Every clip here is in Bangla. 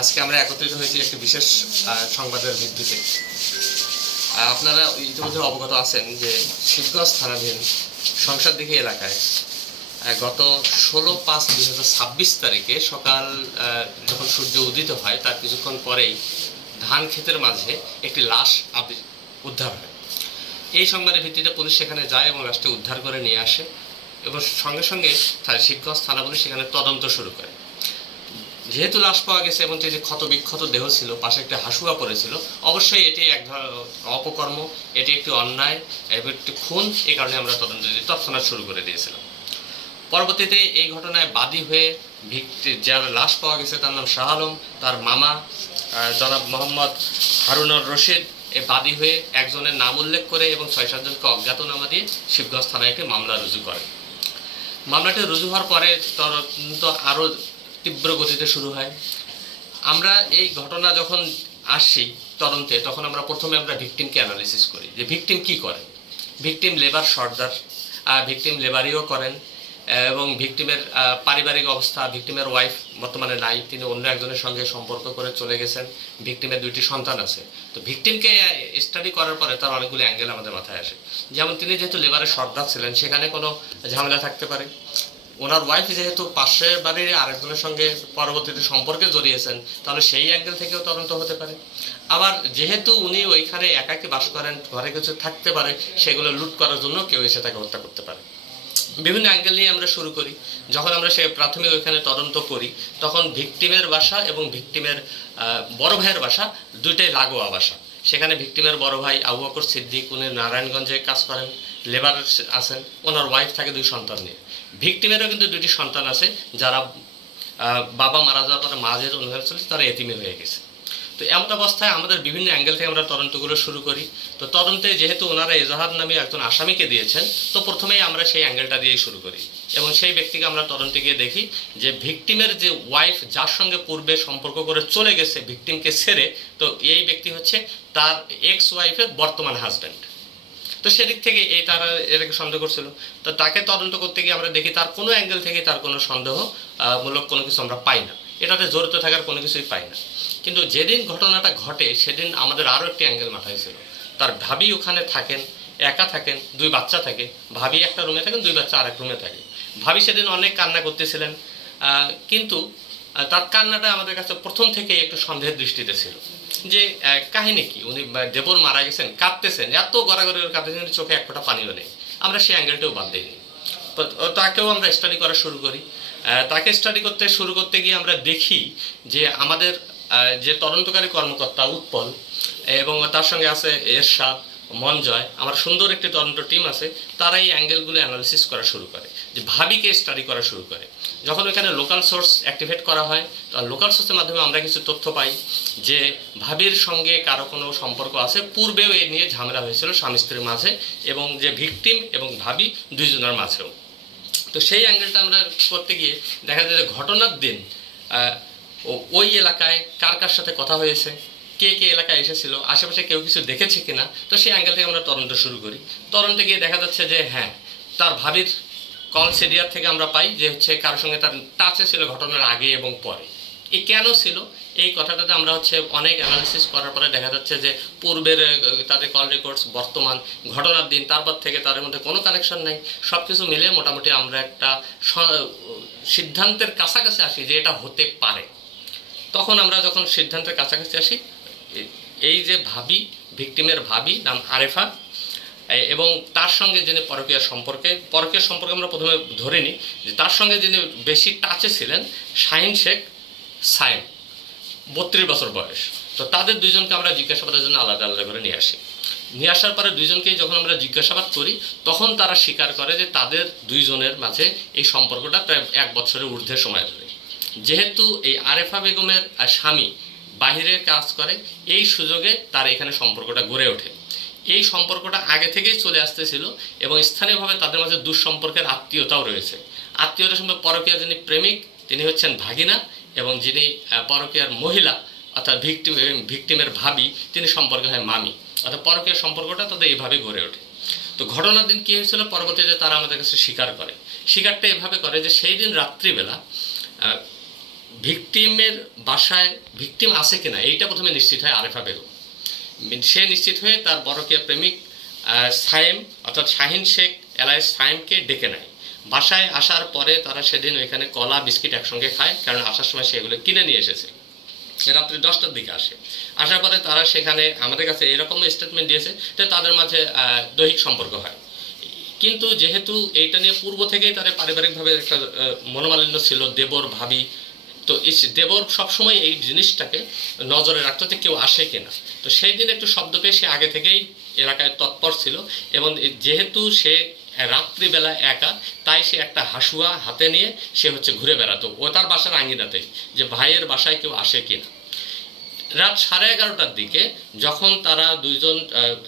আজকে আমরা একত্রিত হয়েছি একটি বিশেষ সংবাদের ভিত্তিতে। আপনারা ইতিমধ্যে অবগত আছেন যে শিবগঞ্জ থানাধীন সংসারদিঘি এলাকায় গত 16/5/2026 তারিখে সকাল যখন সূর্য উদিত হয় তার কিছুক্ষণ পরেই ধান ক্ষেতের মাঝে একটি লাশ উদ্ধার হয়। এই সংবাদের ভিত্তিতে পুলিশ সেখানে যায় এবং লাশটি উদ্ধার করে নিয়ে আসে এবং সঙ্গে সঙ্গে শিবগঞ্জ থানা পুলিশ সেখানে তদন্ত শুরু করে। যেহেতু লাশ পাওয়া গেছে এবং যে ক্ষত বিক্ষত দেহ ছিল, পাশে একটা হাসুয়া পড়েছিল, অবশ্যই এটি এক ধরনের অপকর্ম, এটি একটি অন্যায় এবং একটি খুন। এই কারণে আমরা তদন্ত তৎক্ষণাৎ শুরু করে দিয়েছিলাম। পরবর্তীতে এই ঘটনায় বাদী হয়ে যার লাশ পাওয়া গেছে তার নাম শাহ আলম, তার মামা জনাব মোহাম্মদ হারুনুর রশিদ এ বাদী হয়ে একজনের নাম উল্লেখ করে এবং 6-7 জনকে অজ্ঞাতনামা দিয়ে শিবগঞ্জ থানায় একটি মামলা রুজু করে। মামলাটি রুজু হওয়ার পরে তদন্ত আরও তীব্র গতিতে শুরু হয়। আমরা এই ঘটনা যখন আসছি তদন্তে, তখন প্রথমে আমরা ভিকটিমকে অ্যানালিসিস করি যে ভিকটিম কি করে। ভিকটিম লেবার সর্দার, ভিকটিম লেবারিও করেন এবং ভিকটিমের পারিবারিক অবস্থা, ভিকটিমের ওয়াইফ বর্তমানে নাই, তিনি অন্য একজনের সঙ্গে সম্পর্ক করে চলে গেছেন। ভিকটিমের 2টি সন্তান আছে। তো ভিকটিমকে স্টাডি করার পরে তার অনেকগুলো অ্যাঙ্গেল আমাদের মাথায় আসে। যেমন তিনি যেহেতু লেবারের সর্দার ছিলেন, সেখানে কোনো ঝামেলা থাকতে পারে। ওনার ওয়াইফ যেহেতু পাশের বাড়ির আরেকজনের সঙ্গে পরবর্তীতে সম্পর্কে জড়িয়েছেন, তাহলে সেই অ্যাঙ্গেল থেকেও তদন্ত হতে পারে। আবার যেহেতু উনি ওইখানে একাকী বাস করেন, ঘরে কিছু থাকতে পারে, সেগুলো লুট করার জন্য কেউ এসে তাকে হত্যা করতে পারে। বিভিন্ন অ্যাঙ্গেল নিয়ে আমরা শুরু করি। যখন আমরা সে প্রাথমিক ওইখানে তদন্ত করি, তখন ভিকটিমের বাসা এবং ভিকটিমের বড় ভাইয়ের বাসা দুইটাই লাগোয়া বাসা। সেখানে ভিকটিমের বড় ভাই আবু বকর সিদ্দিক, উনি নারায়ণগঞ্জে কাজ করেন, লেবার আছেন। ওনার ওয়াইফ থাকে 2 সন্তান নিয়ে। ভিকটিমেরও কিন্তু 2টি সন্তান আছে, যারা বাবা মারা যাওয়ার পরে মা যেহেতু অনুভব চলছে, তারা এতিমে হয়ে গেছে। তো এমন অবস্থায় আমাদের বিভিন্ন অ্যাঙ্গেল থেকে আমরা তদন্তগুলো শুরু করি। তো তদন্তে যেহেতু ওনারা এজাহার নামে একজন আসামিকে দিয়েছেন, তো প্রথমেই আমরা সেই অ্যাঙ্গেলটা দিয়েই শুরু করি এবং সেই ব্যক্তিকে আমরা তদন্তে গিয়ে দেখি যে ভিকটিমের যে ওয়াইফ, যার সঙ্গে পূর্বে সম্পর্ক করে চলে গেছে ভিকটিমকে ছেড়ে, তো এই ব্যক্তি হচ্ছে তার এক্স ওয়াইফের বর্তমান হাজব্যান্ড। তো সেদিক থেকে তারা এটাকে সন্দেহ করছিল। তো তাকে তদন্ত করতে গিয়ে আমরা দেখি তার কোনো অ্যাঙ্গেল থেকে তার কোনো সন্দেহমূলক কোনো কিছু আমরা পাই না, এটাতে জড়িত থাকার কোনো কিছুই পাই না। কিন্তু যেদিন ঘটনাটা ঘটে সেদিন আমাদের আরও একটি অ্যাঙ্গেল মাথায় ছিল। তার ভাবি ওখানে থাকেন, একা থাকেন, 2 বাচ্চা থাকে। ভাবি একটা রুমে থাকেন, 2 বাচ্চা আরেক রুমে থাকে। ভাবি সেদিন অনেক কান্না করতেছিলেন, কিন্তু তার কান্নাটা আমাদের কাছে প্রথম থেকেই একটু সন্দেহের দৃষ্টিতে ছিল যে কাহিনী কি, উনি দেবর মারা গেছেন, কাঁদতেছেন, এত গড়াগড়ি কাঁদতেছেন, চোখে এক ফোঁটা পানিও নেই। আমরা সেই অ্যাঙ্গেলটাও বাদ দিইনি। তাকেও আমরা স্টাডি করা শুরু করি। তাকে স্টাডি করতে গিয়ে আমরা দেখি যে আমাদের যে তদন্তকারী কর্মকর্তা উৎপল এবং তার সঙ্গে আছে এরশাদ, মনজয়, আমার সুন্দর একটি তদন্ত টিম আছে, তারা এই অ্যাঙ্গেলগুলো অ্যানালিসিস করা শুরু করে, যে ভাবিকে স্টাডি করা শুরু করে। যখন এখানে লোকাল সোর্স অ্যাক্টিভেট করা হয়, তো লোকাল সোর্সের মাধ্যমে আমরা কিছু তথ্য পাই যে ভাবির সঙ্গে কারো কোনো সম্পর্ক আছে, পূর্বেও এই নিয়ে ঝামেলা হয়েছিল স্বামী স্ত্রীর মাঝে এবং যে ভিকটিম এবং ভাবি 2 জনের মাঝেও। তো সেই অ্যাঙ্গেলটা আমরা করতে গিয়ে দেখা যায় যে ঘটনার দিন ওই এলাকায় কার কার সাথে কথা হয়েছে, কে কে এলাকায় এসেছিল, আশেপাশে কেউ কিছু দেখেছে কিনা। তো সেই অ্যাঙ্গেল থেকে আমরা তদন্ত শুরু করি। তদন্তে গিয়ে দেখা যাচ্ছে যে হ্যাঁ, তার ভাবির কল সিডিআর থেকে আমরা পাই যে কারোর সঙ্গে তার টাচে ছিল ঘটনার আগে এবং পরে। এই কেন ছিল এই কথাটাতে আমরা অনেক অ্যানালিসিস করার পরে দেখা যাচ্ছে যে পূর্বের তাদের কল রেকর্ডস, বর্তমান, ঘটনার দিন, তারপর থেকে তাদের মধ্যে কোনো কানেকশন নাই। সব কিছু মিলে মোটামুটি আমরা একটা সিদ্ধান্তের কাছাকাছি আসি যে এটা হতে পারে। তখন আমরা যখন সিদ্ধান্তের কাছাকাছি আসি, এই যে ভাবি, ভিকটিমের ভাবি নাম আরেফা এবং তার সঙ্গে যিনি পরকীয়া সম্পর্কে আমরা প্রথমে ধরে নিই যে তার সঙ্গে যিনি বেশি টাচে ছিলেন শাহিন শেখ সাইম, 32 বছর বয়স। তো তাদের 2 জনকে আমরা জিজ্ঞাসাবাদের জন্য আলাদা আলাদা করে নিয়ে আসার পরে 2 জনকেই যখন আমরা জিজ্ঞাসাবাদ করি, তখন তারা স্বীকার করে যে তাদের 2 জনের মাঝে এই সম্পর্কটা প্রায় 1 বছরের ঊর্ধ্বে সময় ধরে। যেহেতু এই আরেফা বেগমের স্বামী বাহিরে কাজ করে, এই সুযোগে তার এখানে সম্পর্কটা গড়ে ওঠে। এই সম্পর্কটা আগে থেকেই চলে আসতেছিল এবং স্থানীয়ভাবে তাদের মাঝে দুঃসম্পর্কের আত্মীয়তাও রয়েছে। আত্মীয়তার সঙ্গে পরকীয়া যিনি প্রেমিক তিনি হচ্ছেন ভাগিনা এবং যিনি পরকীয়ার মহিলা অর্থাৎ ভিকটিমের ভাবি, তিনি সম্পর্কে হয় মামি। অর্থাৎ পরকীয়ার সম্পর্কটা তাদের এইভাবে গড়ে ওঠে। তো ঘটনার দিন কী হয়েছিল, পরবর্তীতে তারা আমাদের কাছে স্বীকারটা এভাবে করে যে সেই দিন রাত্রিবেলা ভিকটিমের বাসায় ভিকটিম আছে কিনা এইটা প্রথমে নিশ্চিত হয় আরেফা বেগম। সে নিশ্চিত হয়ে তার পরকীয়া প্রেমিক সায়েম অর্থাৎ শাহিন শেখ এলাইস সায়েমকে ডেকে নেয়। বাসায় আসার পরে তারা সেদিন ওইখানে কলা বিস্কিট একসঙ্গে খায়, কারণ আসার সময় সেগুলো কিনে নিয়ে এসেছে। রাত্রি 10টার দিকে আসার পরে তারা সেখানে আমাদের কাছে এরকম স্টেটমেন্ট দিয়েছে যে তাদের মাঝে দৈহিক সম্পর্ক হয়। কিন্তু যেহেতু এইটা নিয়ে পূর্ব থেকেই তাদের পারিবারিকভাবে একটা মনোমালিন্য ছিল, দেবর ভাবি, তো দেবর সবসময় এই জিনিসটাকে নজরে রাখতো যে কেউ আসে কিনা। তো সেই দিন একটু শব্দ পেয়ে সে আগে থেকেই এলাকায় তৎপর ছিল, এবং যেহেতু সে রাত্রিবেলা একা, তাই সে একটা হাসুয়া হাতে নিয়ে সে ঘুরে বেড়াতো ও তার বাসার আঙ্গিনাতেই, যে ভাইয়ের বাসায় কেউ আসে কিনা। রাত 11:30টার দিকে যখন তারা দুইজন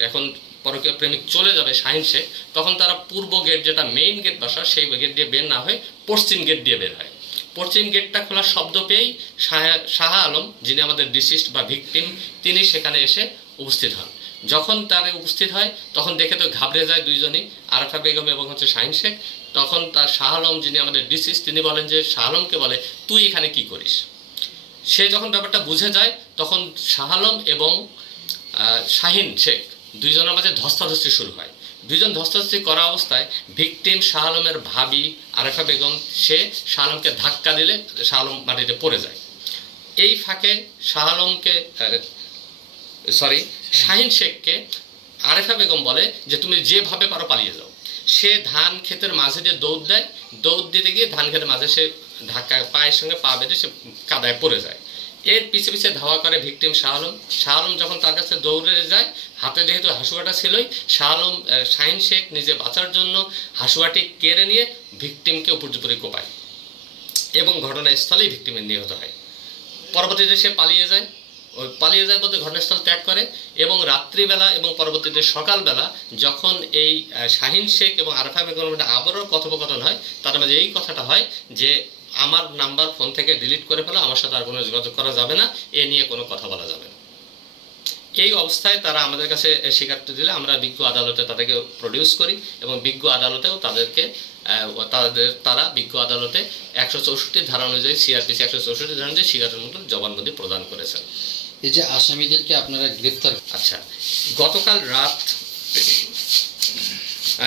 এখন পরকীয়া প্রেমিক চলে যাবে শাহিন শেখ, তখন তারা পূর্ব গেট, যেটা মেইন গেট বাসা, সেই গেট দিয়ে বের না হয়ে পশ্চিম গেট দিয়ে বের হয়। পশ্চিম গেটটা খোলার শব্দ পেয়েই শাহ আলম, যিনি আমাদের ডিসিস্ট বা ভিকটিম, তিনি সেখানে এসে উপস্থিত হন। যখন তারা উপস্থিত হয় তখন দেখে তো ঘাবড়ে যায় দুইজনই, আরেফা বেগম এবং শাহিন শেখ। তখন তার শাহ আলম, যিনি আমাদের ডিসিস্ট, তিনি বলেন যে শাহ আলমকে বলে, তুই এখানে কি করিস? সে যখন ব্যাপারটা বুঝে যায় তখন শাহ আলম এবং শাহিন শেখ দুইজনের মাঝে ধস্তাধস্তি শুরু হয়। দুইজন ধস্তাধস্তি করা অবস্থায় ভিকটিম শাহ আলমের ভাবি আরেফা বেগম, সে শাহ আলমকে ধাক্কা দিলে শাহ আলম মাটিতে পড়ে যায়। এই ফাঁকে শাহিন শেখকে আরেফা বেগম বলে যে তুমি যেভাবে পারো পালিয়ে যাও। সে ধান ক্ষেতের মাঝে দিয়ে দৌড় দেয়, দৌড় দিতে গিয়ে ধান ক্ষেতের মাঝে সে ধাক্কা, পায়ের সঙ্গে পা বেঁধে সে কাদায় পড়ে যায়। এর পিছে পিছে ধাওয়া করে ভিকটিম শাহ আলম। শাহ আলম যখন তার কাছে দৌড়ে যায়, হাতে যেহেতু হাসুয়াটা ছিলই, শাহিন শেখ নিজে বাঁচার জন্য হাসুয়াটি কেড়ে নিয়ে ভিকটিমকে উপর্যুপরি কোপায় এবং ঘটনাস্থলেই ভিকটিমের নিহত হয়। পরবর্তীতে সে পালিয়ে যায় বলতে ঘটনাস্থল ত্যাগ করে, এবং রাত্রিবেলা এবং পরবর্তীতে সকালবেলা যখন এই শাহিন শেখ এবং আরেফা বেগমের আবারও কথোপকথন হয়, তার মাঝে এই কথাটা হয় যে আমার নাম্বার ফোন থেকে ডিলিট করে ফেলো, আমার সাথে আর কোনো যোগাযোগ করা যাবে না, এ নিয়ে কোনো কথা বলা যাবে না। এই অবস্থায় তারা আমাদের কাছে স্বীকারোক্তি দিলে আমরা বিজ্ঞ আদালতে তাদেরকে প্রডিউস করি, এবং বিজ্ঞ আদালতেও তারা বিজ্ঞ আদালতে 164 ধারা অনুযায়ী, সিআরপিসি 164 ধারা অনুযায়ী স্বীকারের মতো জবানবন্দি প্রদান করেছেন। এই যে আসামিদেরকে আপনারা গ্রেফতার, আচ্ছা, গতকাল রাত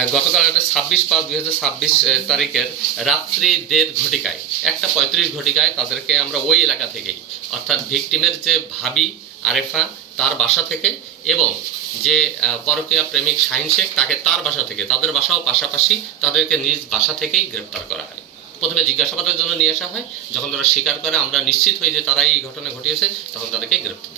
26/5/2026 তারিখের রাত্রি 1:30 ঘটিকায়, 1:35 ঘটিকায় তাদেরকে আমরা ওই এলাকা থেকেই, অর্থাৎ ভিকটিমের যে ভাবি আরেফা তার বাসা থেকে, এবং যে পরকীয়া প্রেমিক শাহিন শেখ তাকে তার বাসা থেকে, তাদের বাসাও পাশাপাশি, তাদেরকে নিজ বাসা থেকেই গ্রেপ্তার করা হয়। প্রথমে জিজ্ঞাসাবাদের জন্য নিয়ে আসা হয়, যখন তারা স্বীকার করে আমরা নিশ্চিত হই যে তারা এই ঘটনা ঘটিয়েছে, তখন তাদেরকে গ্রেপ্তার